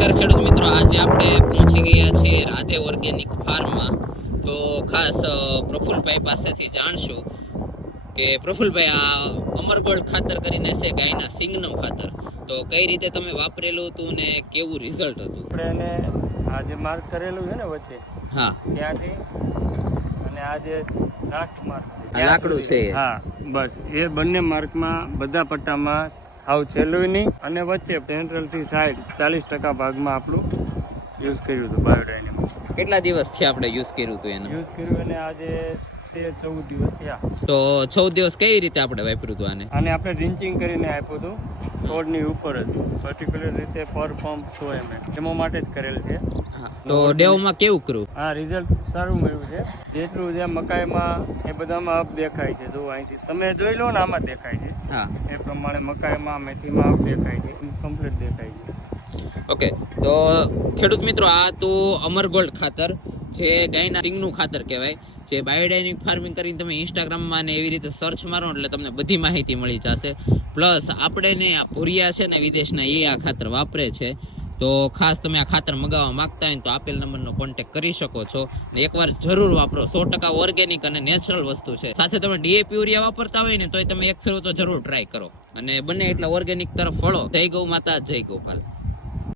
નમસ્કાર ખેડૂત મિત્રો, આજે આપણે પહોંચી ગયા છીએ રાધે ઓર્ગેનિક ફાર્મમાં. તો ખાસ પ્રફુલભાઈ પાસેથી જાણશું કે પ્રફુલભાઈ, આ અમરગોલ્ડ ખાતર કરીને છે ગાયના સિંગનું ખાતર, તો કઈ રીતે તમે વાપરેલું હતું ને કેવું રિઝલ્ટ હતું? આપણે એને આ જે માર્ક કરેલું છે ને વચ્ચે, હા, ત્યાંથી અને આ જે લાકડું છે, હા બસ એ બંને માર્કમાં બધા પટ્ટામાં હાવ છેલ્લું નહીં અને વચ્ચે સેન્ટ્રલથી સાઈડ 40% ભાગમાં આપણું યુઝ કર્યું હતું બાયોડાયનેમિક. કેટલા દિવસથી આપણે યુઝ કર્યું હતું એને? યુઝ કર્યું અને આજે 13-14 દિવસ થયા. તો 14 દિવસ કઈ રીતે આપણે વાપર્યું હતું આને? અને આપણે ડ્રિન્ચિંગ કરીને આપ્યું હતું છોડની ઉપર જ, પર્ટિક્યુલર રીતે પર પંપ 100 ml ડેમો માટે જ કરેલ છે. તો ડેવમાં કેવું કર્યું? હા, રિઝલ્ટ સારું મળ્યું છે. જેટલું જે મકાઈમાં એ બધામાં અપ દેખાય છે, જો અહીંથી તમે જોઈ લો ને, આમાં દેખાય છે. હા, એ પ્રમાણે મકાઈમાં મેથીમાં અપ દેખાય છે, કમ્પ્લીટ દેખાય છે. ઓકે. તો ખેડૂત મિત્રો, આ તો અમરગોલ્ડ ખાતર, જે ગાયના સિંગનું ખાતર કહેવાય, જે બાયોડાયનિક ફાર્મિંગ કરીને તમે ઇન્સ્ટાગ્રામમાં ને એવી રીતે સર્ચ મારો એટલે તમને બધી માહિતી મળી જશે. પ્લસ આપણે ને આ ભૂરિયા છે ને વિદેશના, એ આ ખાતર વાપરે છે. તો ખાસ તમે આ ખાતર મગાવવા માંગતા હોય તો આપેલ નંબરનો કોન્ટેક્ટ કરી શકો છો ને એકવાર જરૂર વાપરો. 100% ઓર્ગેનિક અને નેચરલ વસ્તુ છે. સાથે તમે ડીએપી યુરિયા વાપરતા હોય ને તો તમે એક ફેરો તો જરૂર ટ્રાય કરો અને બને એટલા ઓર્ગેનિક તરફ વળો. જય ગૌ માતા, જય ગોપાલ.